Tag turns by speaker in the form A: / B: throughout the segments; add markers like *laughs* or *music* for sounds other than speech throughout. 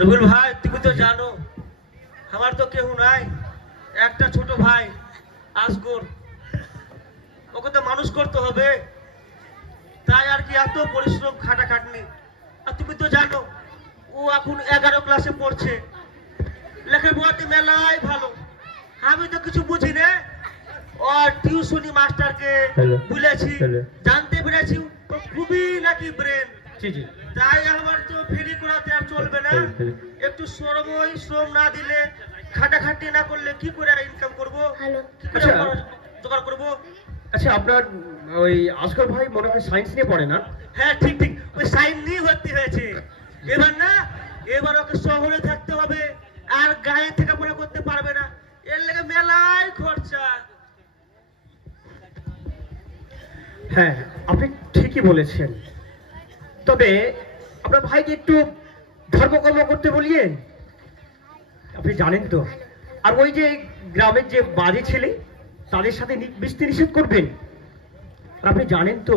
A: রবিউল ভাই তুমি তো জানো আমার তো কেউ নাই একটা ছোট ভাই আসগর ওকে তো মানুষ করতে হবে। তাই আর কি এত পরিশ্রম খাটাখাটনি। আর তুমি তো জানো ও এখন এগারো ক্লাসে পড়ছে। লেখে পড়াতে মেলায় ভালো। আমি তো কিছু বুঝি না। ওর টিউশনি মাস্টারকে বলেছি জানতে পেরেছি খুবই নাকি ব্রেন তাই আমার তো ফ্রি করাতে আর চলবে না।
B: Hello, hello.
A: একটু শ্রমই শ্রম না দিলে খাটাখাটি না করলে কি করে ইনকাম করব? কি করে
B: আচ্ছা।
A: জোগাড় করব?
B: আচ্ছা আপনার ওই আজকাল ভাই মনে হয় সায়েন্স নিয়ে পড়ে না?
A: হ্যাঁ ঠিক ঠিক। ওই সাইন নিয়ে ভর্তি হয়েছে। এবার না এবার ওকে শহরে থাকতে হবে। আর গায়ে থেকে পড়া করতে পারবে না। এর লেগে মেলায় খরচা।
B: হ্যাঁ আপনি ঠিকই বলেছেন। তবে আপনার ভাইকে একটু ধর্মকর্ম করতে বলিয়েন আপনি জানেন তো আর ওই যে গ্রামের যে বাজে ছেলে তাদের সাথে মিশতে নিষেধ করবেন। আর আপনি জানেন তো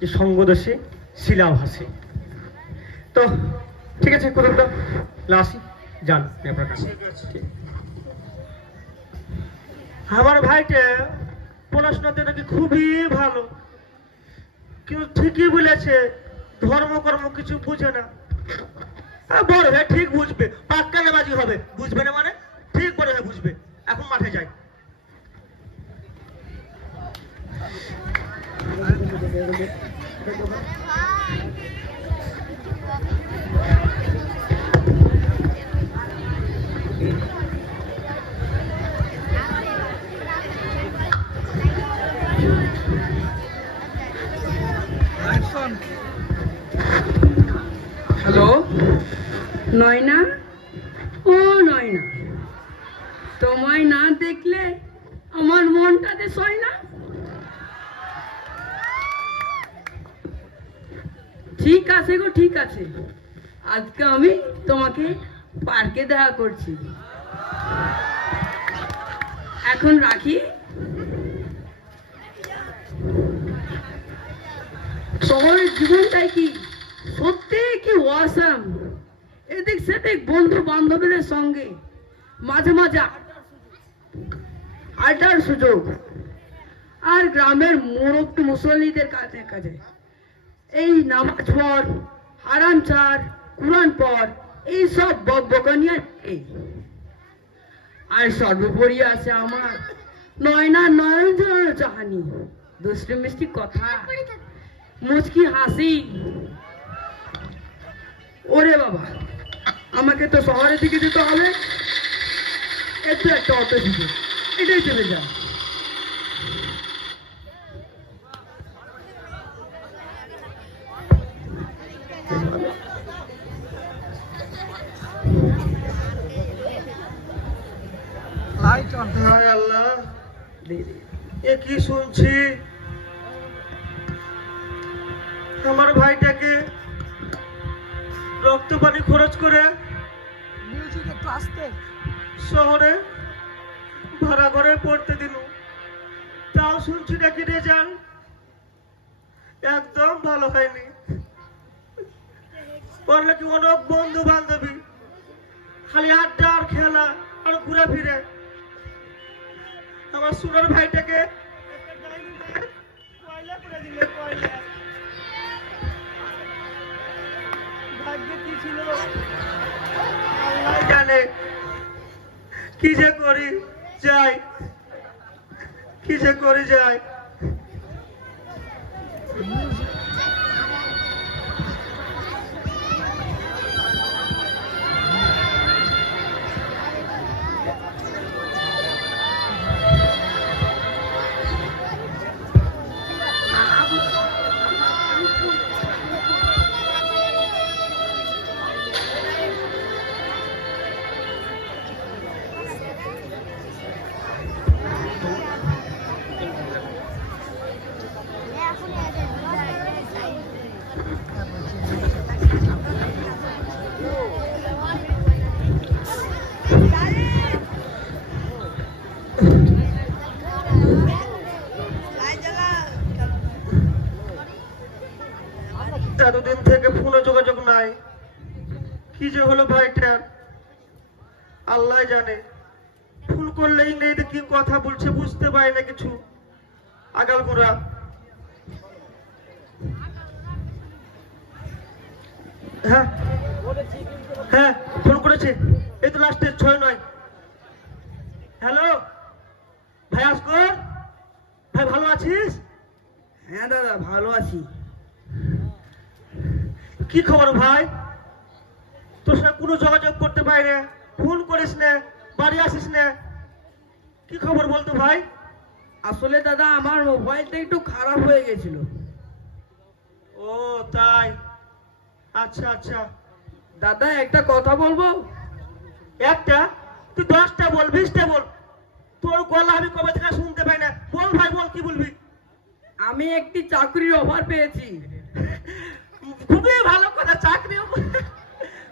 B: যে সঙ্গদোষে শিলা ভাসে। তো ঠিক আছে করুন লাসি যান আপনার কাছে
A: আমার ভাইটা পড়াশোনাতে নাকি খুবই ভালো। কিন্তু ঠিকই বলেছে ধর্মকর্ম কিছু বুঝে না। বড় হয়ে ঠিক বুঝবে পাক্কা নামাজি হবে। বুঝবে না মানে? ঠিক বড় হয়ে বুঝবে। এখন মাঠে যাই।
C: হ্যালো? নয়না? ও নয়না, তোমায় না দেখলে আমার মনটাতে সয় না? ঠিক আছে গো, ঠিক আছে। আজকে আমি তোমাকে পার্কে দেখা করছি। এখন রাখি। শহরের জীবনটাই কি? সত্যি কি ওয়াসাম এদিক সেদিক বন্ধু বান্ধবীদের সঙ্গে মাঝে মাঝে আড্ডার সুযোগ। আর গ্রামের মুরব্বী মুসল্লিদের কাছে কাছে এই নামাজ পর হারাম ছাড়, কোরআন পর এইসব বকবকনিয়া এই। আর সর্বোপরি আছে আমার নয়না নয়ন চাহানি দুষ্টু মিষ্টি কথা। মুচকি হাসি। ওরে বাবা আমাকে তো শহরের দিকে যেতে হবে। একটু একটা অটো দিবে এটাই চলে যা
A: আল্লাহ। এ কি শুনছি? আমার ভাইটাকে রক্ত পানি খরচ করে শহরে ভাড়া ঘরে পড়তে দিল। তাও শুনছি নাকি রেজাল্ট? একদম ভালো হয়নি। ওর নাকি অনেক বন্ধু বান্ধবী। খালি আড্ডা আর খেলা আর ঘুরে ফিরে। আমার সোনার ভাইটাকে কি যে করি যাই কি যে করি যাই। যে হলো ভাইটার আল্লাহ জানে। ফোন করলে ইংরেজিতে কি কথা বলছে বুঝতে পারি না কিছু। আগাল করা হ্যাঁ হ্যাঁ ফোন করেছে। এই তো লাস্টে ছয় নয়। হ্যালো? ভাই আসকর? ভাই ভালো আছিস?
C: হ্যাঁ দাদা ভালো আছি।
A: কি খবর ভাই? তোর কোনো যোগাযোগ করতে পারি না ফোন করিস না বাড়ি আসিস না। কি খবর বলতো ভাই?
C: আসলে দাদা আমার মোবাইলটা একটু খারাপ হয়ে গেছিল।
A: ও তাই? আচ্ছা আচ্ছা।
C: দাদা একটা কথা বলব?
A: একটা? তুই দশটা বল বিশটা বল। তোর গলা আমি কবে থেকে শুনতে পাই না? বল ভাই বল কি বলবি?
C: আমি একটি চাকরির অফার পেয়েছি।
A: খুবই ভালো কথা চাকরি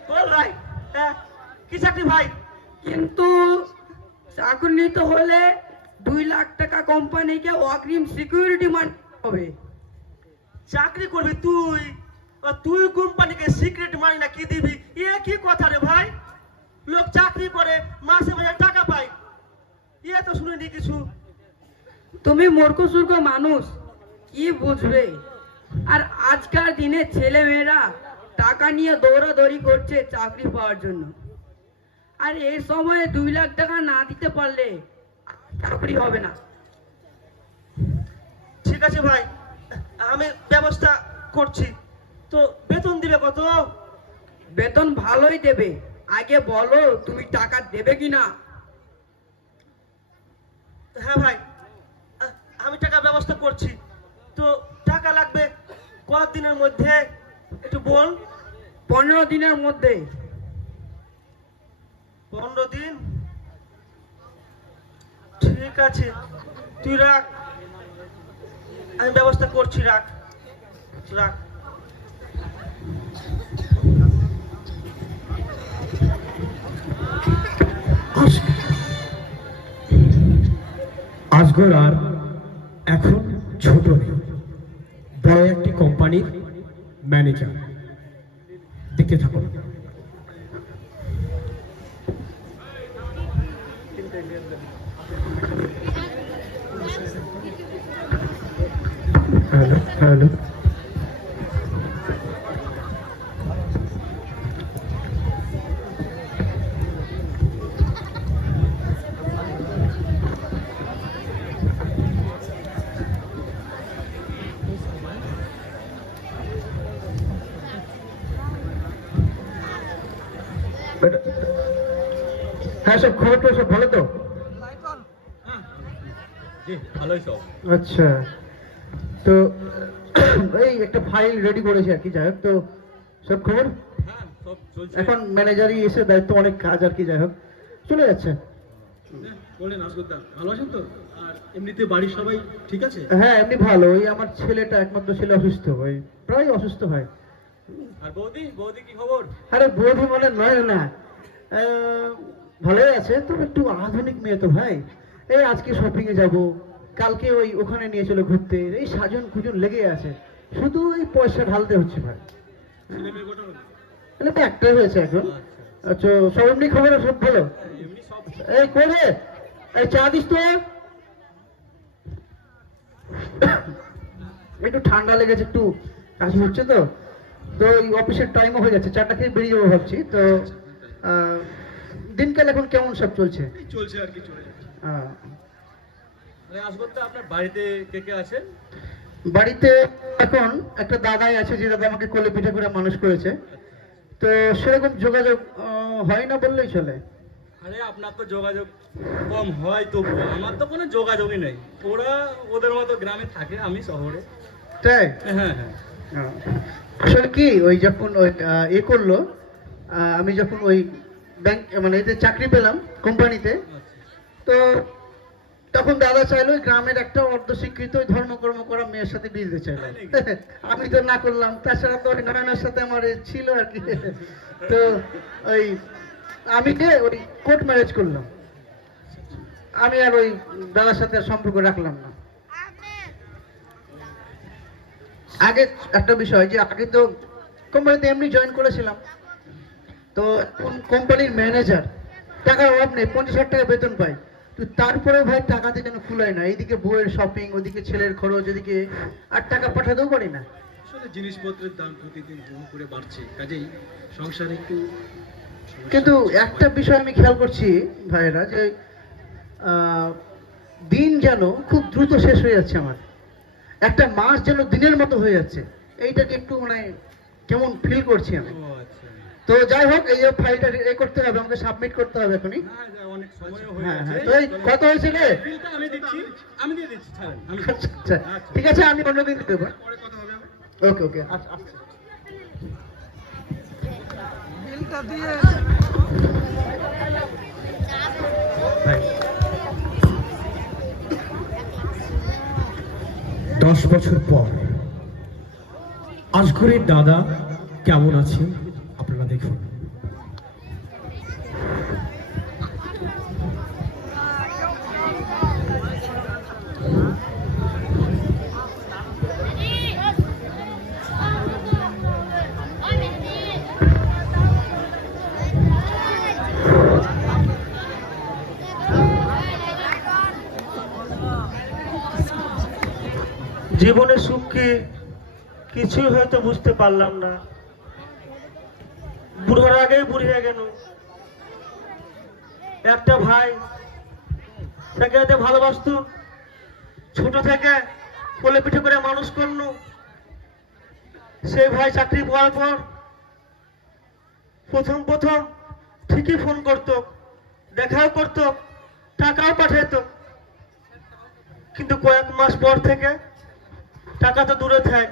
A: ভাই হ্যাঁ? কি চাকরি ভাই?
C: কিন্তু চাকরি নিতে হলে দুই লাখ টাকা কোম্পানিকে অগ্রিম সিকিউরিটি মানতে হবে।
A: চাকরি করবি তুই তুই কোম্পানিকে সিক্রেট মানি না কি দিবি? এ কি কথা রে ভাই? লোক চাকরি করে মাসে মাসে টাকা পায়। এ তো শুনিনি কিছু।
C: তুমি মূর্খ সূর্খ মানুষ কি বুঝবে? আর আজকাল দিনে ছেলে মেয়েরা টাকা নিয়ে দৌড়াদৌড়ি করছে চাকরি পাওয়ার জন্য। আর এই সময়ে দুই লাখ টাকা না দিতে পারলে চাকরি হবে না।
A: ঠিক আছে ভাই আমি ব্যবস্থা করছি। তো বেতন দিবে কত?
C: বেতন ভালোই দেবে। আগে বলো তুমি টাকা দেবে কিনা?
A: হ্যাঁ ভাই আমি টাকা ব্যবস্থা করছি। তো টাকা লাগবে কতদিনের মধ্যে? একটু বল।
C: পনেরো দিনের মধ্যে।
A: পনেরো দিন? ঠিক আছে। তুই রাখ। আমি ব্যবস্থা করছি রাখ। রাখ।
D: আস- আজগর আর এখন ছোট নেই। বড় একটি কোম্পানির ম্যানেজার দেখতে থাকুন। Hello hello. হ্যাঁ সব খবর তো? সব ভালো তো আচ্ছা। তো এই একটা ফাইল রেডি করেছি আর কি যাই হোক তো সব খবর?
E: হ্যাঁ
D: এখন ম্যানেজারই এসে দায়িত্ব অনেক কাজ আর কি যাই হোক। চলে যাচ্ছে।
E: হ্যাঁ, বলেন আসগোদ্দা ভালো আছেন তো? আর এমনিতে বাড়ির সবাই ঠিক আছে?
D: হ্যাঁ এমনি ভালো। ওই আমার ছেলেটা একমাত্র ছেলে অসুস্থ ওই প্রায় অসুস্থ হয়।
E: আর বৌদি বৌদি কি খবর?
D: আরে বৌদি মানে নয় না ভালোই আছে তবে একটু আধুনিক মেয়ে তো ভাই। এই আজকে শপিং এ যাব কালকে ওই ওখানে নিয়ে চলে ঘুরতে এই সাজন খুঁজন লেগে আছে। শুধু এই পয়সা ঢালতে হচ্ছে ভাই।
E: ছেলে মেয়ে গোটা হলো?
D: এটা তো একটাই হয়েছে এখন। আচ্ছা সব এমনি খবর সব ভালো? এই করে এই চা দিস তো। একটু ঠান্ডা লেগেছে একটু কাশি হচ্ছে তো। তো অফিসের টাইমও হয়ে যাচ্ছে চারটা খেয়ে বেরিয়ে যাব ভাবছি তো আহ, দিনকাল এখন কেমন সব চলছে?
E: চলছে আর কি চলে যাচ্ছে।
D: আহ,
E: আরে আপনার বাড়িতে কে কে আছেন?
D: বাড়িতে এখন একটা দাদাই আছে যে দাদা আমাকে কোলে পিঠে করে মানুষ করেছে। তো সেরকম যোগাযোগ হয় না বললেই চলে।
E: আরে আপনার তো যোগাযোগ কম হয় তবু আমার তো কোনো যোগাযোগই নেই। ওরা ওদের মতো গ্রামে থাকে আমি শহরে।
D: তাই?
E: হ্যাঁ হ্যাঁ।
D: আসলে কি ওই যখন ওই এ করল আমি যখন ওই ব্যাংক মানে এতে চাকরি পেলাম কোম্পানিতে। তো তখন দাদা চাইলো গ্রামের একটা ওই ধর্মকর্ম করা মেয়ের সাথে বিয়ে দিতে চাইলো। *laughs* আমি তো না করলাম তাছাড়া তো নারায়ণের সাথে আমার ছিল আর কি। তো ওই আমি যে ওই কোর্ট ম্যারেজ করলাম। আমি আর ওই দাদার সাথে সম্পর্ক রাখলাম না। আগে একটা বিষয় যে আগে তো কোম্পানিতে এমনি জয়েন করেছিলাম। তো কোম্পানির ম্যানেজার? টাকার অভাব নেই পঞ্চাশ হাজার টাকা বেতন পায়। তো তারপরে ভাই টাকাতে যেন কুলায় না এইদিকে বইয়ের শপিং ওদিকে ছেলের খরচ ওদিকে আর টাকা পাঠাতেও পারি না।
F: আসলে জিনিসপত্রের দাম প্রতিদিন করে বাড়ছে কাজেই সংসারে একটু
D: কিন্তু একটা বিষয় আমি খেয়াল করছি ভাইয়েরা যে আহ, দিন যেন খুব দ্রুত শেষ হয়ে যাচ্ছে আমার। একটা মাস যেন দিনের মতো হয়ে যাচ্ছে এইটাকে একটু মানে কেমন ফিল করছি আমি। তো যাই হোক এই ফাইলটা এ করতে হবে আমাকে সাবমিট করতে হবে এখনই।
E: হ্যাঁ
D: হ্যাঁ
E: গেছে।
D: তো কত হয়েছে রে?
E: বিলটা আমি দিচ্ছি। আমি দিয়ে দিচ্ছি ছাড়েন আমি
D: আচ্ছা আচ্ছা
E: আচ্ছা।
D: ঠিক আছে আমি অন্যদিন দেবো।
F: পরে কথা হবে
D: ওকে ওকে আচ্ছা আচ্ছা।
B: দশ বছর পর আজগরের দাদা কেমন আছে
A: কিছুই হয়তো বুঝতে পারলাম না। বুড়োর আগেই বুড়ি হয়ে গেল একটা ভাই, তাকে ভালোবাসতো। ছোট থেকে কোলে পিঠে করে মানুষ করল। সেই ভাই চাকরি পাওয়ার পর প্রথম প্রথম ঠিকই ফোন করতো, দেখাও করতো, টাকাও পাঠাইত কিন্তু কয়েক মাস পর থেকে টাকা তো দূরে থাক।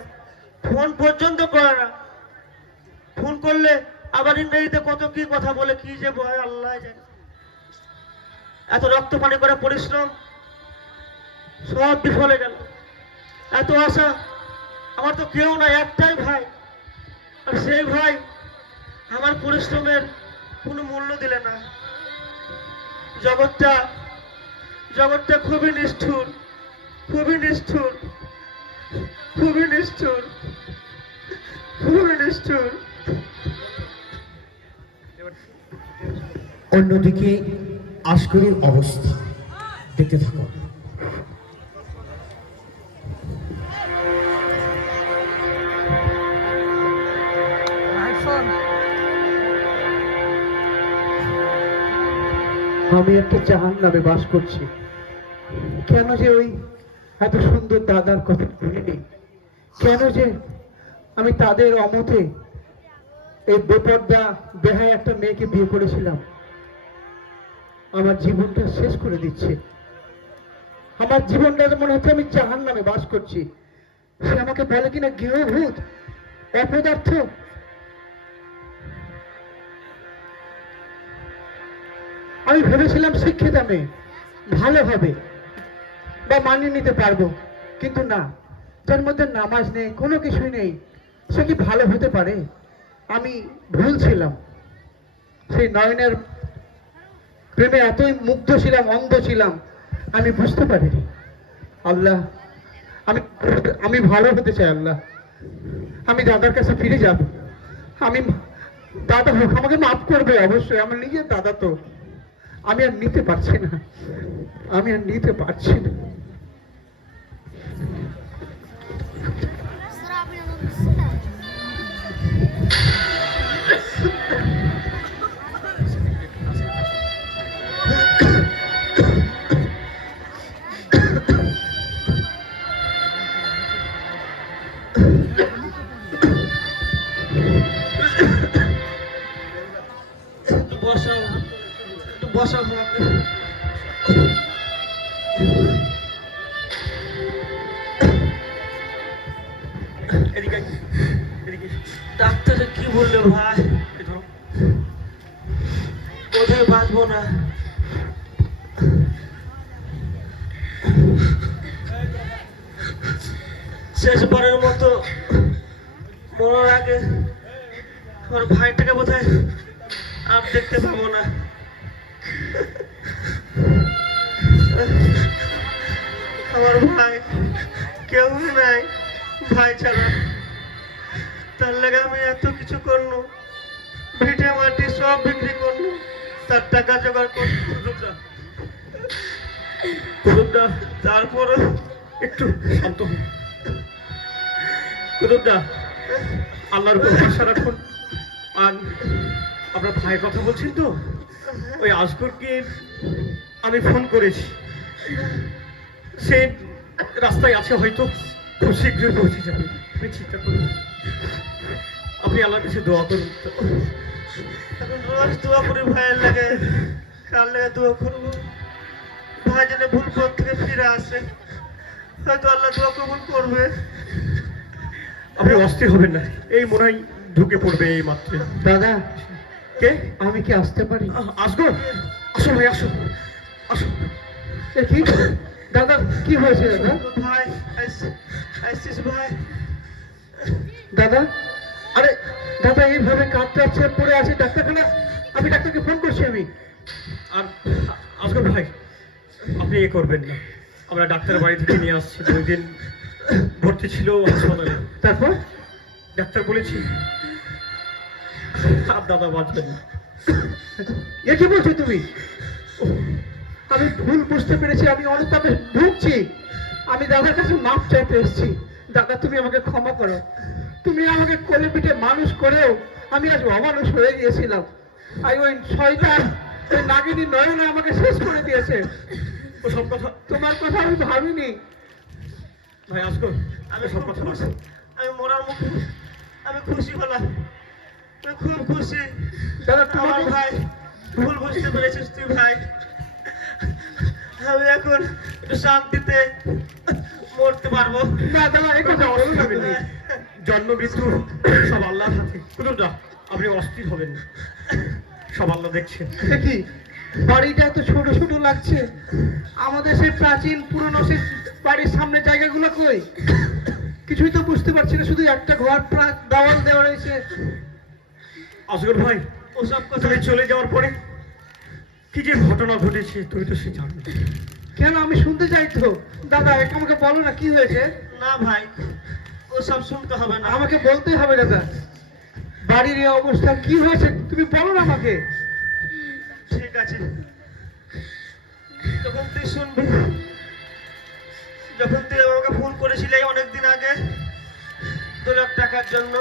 A: ফোন পর্যন্ত করে না। ফোন করলে আবার ইংরেজিতে কত কি কথা বলে, কি যে ভয় আল্লাহ জানে। এত রক্ত পানি করে পরিশ্রম, সব বিফলে গেল। এত আশা, আমার তো কেউ না একটাই ভাই। আর সেই ভাই আমার পরিশ্রমের কোনো মূল্য দিলে না। জগৎটা জগৎটা খুবই নিষ্ঠুর খুবই নিষ্ঠুর খুবই নিষ্ঠুর। নিষ্ঠুর
B: অন্যদিকে আজগরের অবস্থা। দেখতে থাকুন
D: আমি একটা জাহান নামে বাস করছি। কেন যে ওই এত সুন্দর দাদার কথা ভুলিনি? কেন যে আমি তাদের অমতে এই বেপর্দা, বেহায় একটা মেয়েকে বিয়ে করেছিলাম। আমার জীবনটা শেষ করে দিচ্ছে। আমার জীবনটা মনে হচ্ছে আমি জাহান নামে বাস করছি। সে আমাকে বলে কিনা, গৃহভূত, অপদার্থ। আমি ভেবেছিলাম শিক্ষিত মেয়ে ভালো হবে বা মানিয়ে নিতে পারব, কিন্তু না। যার মধ্যে নামাজ নেই, কোনো কিছুই নেই। সে কি ভালো হতে পারে? আমি ভুল ছিলাম। সেই নয়নের প্রেমে এতই মুগ্ধ ছিলাম, অন্ধ ছিলাম, আমি বুঝতে পারিনি। আল্লাহ, আমি আমি ভালো হতে চাই, আল্লাহ। আমি দাদার কাছে ফিরে যাব। আমি দাদা হোক, আমাকে মাফ করবে অবশ্যই, আমার নিজের দাদা তো। আমি আর নিতে পারছি না। আমি আর নিতে পারছি না।
A: এদিকে এদিকে। ডাক্তারে কি বলল ভাই তারপর
B: একটু শান্ত আল্লাহর আর আপনার ভাইয়ের কথা বলছেন তো? ওই আজগরকে আমি ফোন করেছি। সে রাস্তায় আছে, হয়তো খুব শীঘ্রই পৌঁছে যাবে। আপনি চিন্তা করুন। আপনি আল্লাহর কাছে দোয়া করুন।
A: এখন রোজ দোয়া করি ভাইয়ের লাগে কার লাগে দোয়া করব ভাই যেন ভুল পথ থেকে ফিরে আসে হয়তো আল্লাহ দোয়া কবুল করবে
B: আপনি অস্থির হবেন না এই মনে হয় ঢুকে পড়বে এই মাত্র।
D: দাদা
B: কে?
D: আমি কি আসতে পারি?
B: আসগো আসো ভাই আসো। আসো।
D: কি? দাদা কি হয়েছে দাদা?
A: ভাই আইস- আইসিস ভাই।
D: দাদা? আরে দাদা এইভাবে কাঁদতে আছে পড়ে আছে ডাক্তারখানা? আমি ডাক্তারকে ফোন করছি আমি।
B: আর আসগো ভাই আপনি এ করবেন না। আমরা ডাক্তারের বাড়ি থেকে নিয়ে আসছি। দুই দিন ভর্তি ছিল হাসপাতালে।
D: তারপর?
B: ডাক্তার বলেছি আর দাদা বাঁচবেন না।
D: এ কি বলছো তুমি? আমি ভুল বুঝতে পেরেছি আমি অনুতাপে ভুগছি। আমি দাদার কাছে মাপ চাইতে এসেছি। দাদা তুমি আমাকে ক্ষমা করো। তুমি আমাকে কোলে পিঠে মানুষ করেও আমি আজ অমানুষ হয়ে গিয়েছিলাম। আর ওই শয়তান ওই নাগিনী নয়নে আমাকে শেষ করে দিয়েছে।
B: ও সব কথা
D: তোমার কথা আমি ভাবিনি।
B: ভাই আসগো
A: আমি
B: সব কথা
A: খুশি। আমি মরার মুখে আমি খুশি হলাম। আমি খুব খুশি।
D: দাদা তোমার
A: ভাই ভুল বুঝতে পেরেছিস তুই ভাই। আমি এখন শান্তিতে মরতে পারব।
D: না দাদা এই কথা তুমি।
B: জন্ম মৃত্যু সব আল্লাহর হাতে। কুতুবদা আপনি অস্থির হবেন সব আল্লাহ দেখছেন।
D: দেখি বাড়িটা এত ছোট ছোট লাগছে। আমাদের সেই প্রাচীন পুরনো সেই বাড়ির সামনে জায়গাগুলো কই? কিছুই তো বুঝতে পারছি না শুধু একটা ঘর দেওয়াল দেওয়া রয়েছে।
B: আসগর ভাই
A: ওসব কথা
B: চলে যাওয়ার পরে কি যে ঘটনা ঘটেছে তুমি তো সে জানো
D: কেন? আমি শুনতে চাই তো। দাদা একটু আমাকে বলো না কি হয়েছে?
A: না ভাই ওসব শুনতে হবে না।
D: আমাকে বলতেই হবে দাদা বাড়ির এই অবস্থা কি হয়েছে তুমি বলো না আমাকে।
A: ঠিক আছে। যখন তুই শুনবি যখন তুই আমাকে ফোন করেছিলি অনেকদিন আগে দু লাখ টাকার জন্য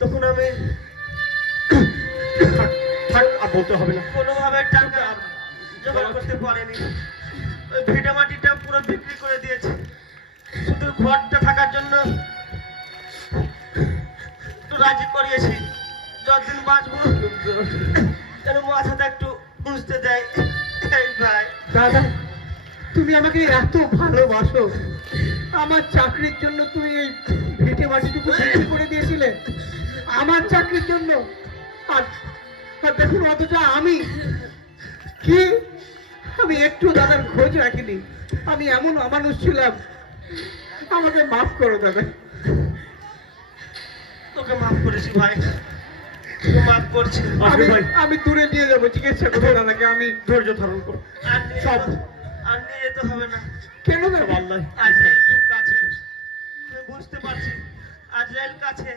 A: তখন আমি
B: আর বলতে হবে না।
A: কোনোভাবে টাকা জোগাড় করতে পারেনি। ওই ভিটা মাটিটা পুরো বিক্রি করে দিয়েছে। শুধু থাকার জন্য একটু রাজি করিয়েছি। যতদিন যেন মাথাটা একটু বুঝতে দেয়।
D: দাদা, তুমি আমাকে এত ভালোবাসো। আমার চাকরির জন্য তুমি এই ভিটে মাটিটুকু বিক্রি করে দিয়েছিলে। আমার চাকরির জন্য। আর আর দেখুন অথচ আমি কি? আমি একটু দাদার খোঁজ রাখিনি। আমি এমন অমানুষ ছিলাম আমাকে মাফ করো দাদা
A: তোকে মাফ করেছি ভাই। মাফ করছি।
D: আমি
B: ভাই।
D: আমি দূরে নিয়ে যাব চিকিৎসা করব দাদাকে আমি
B: ধৈর্য ধারণ করো
A: আর নিয়ে
B: সব।
A: আর নিয়ে যেতে হবে না।
D: কেন
B: সব আল্লাহ
A: আজরাইল খুব কাছে। আমি বুঝতে পারছি। আজরাইল কাছে।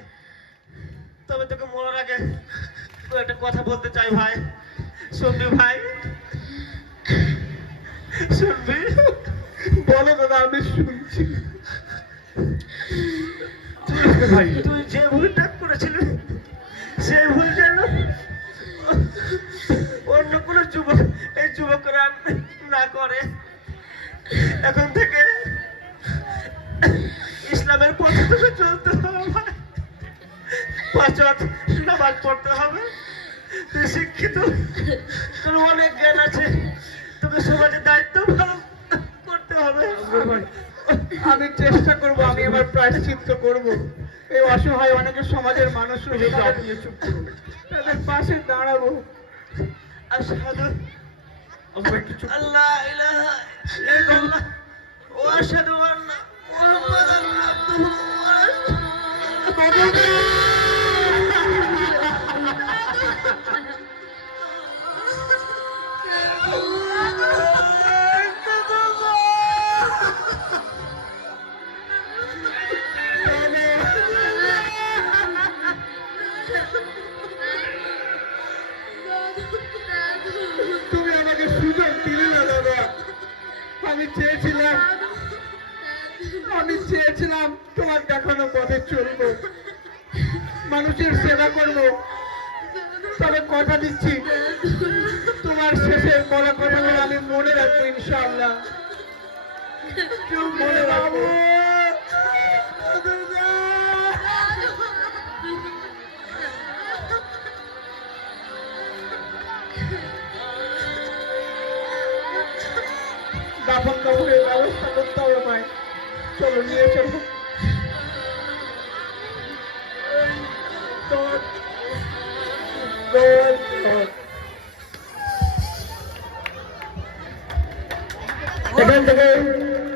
A: তবে তোকে মরার আগে একটা কথা বলতে চাই ভাই। শুনবি ভাই? শুনবি?
D: বলো দাদা আমি শুনছি।
A: তুই যে ভুলটা করেছিলি, সেই ভুল যেন অন্য কোনো যুবক এই যুবকরা না করে। এখন থেকে ইসলামের পথে তোকে চলতে হবে, ভাই। পাঁচ নামাজ পড়তে হবে। তুই শিক্ষিত। তোর অনেক জ্ঞান আছে। তোকে সমাজের দায়িত্ব পালন হবে।
D: আমি চেষ্টা করব আমি এবার প্রায়শ্চিত্ত করব। এই অসহায় অনেকে সমাজের মানুষ রয়েছে তাদের- তাদের পাশে দাঁড়াবো।
B: আসবে
A: আল্লাহ ইলাহা ইল্লাল্লাহ। ওয়া আশহাদু
D: চেয়েছিলাম তোমার দেখানো পথে চলবো। মানুষের সেবা করব। তবে কথা দিচ্ছি, তোমার শেষের বলা কথাগুলো আমি মনে রাখব ইনশাআল্লাহ। মনে রাখব? দাফন কাপড়ের ব্যবস্থা করতে হবে মায় Chalo, niye, chalo. Thank you.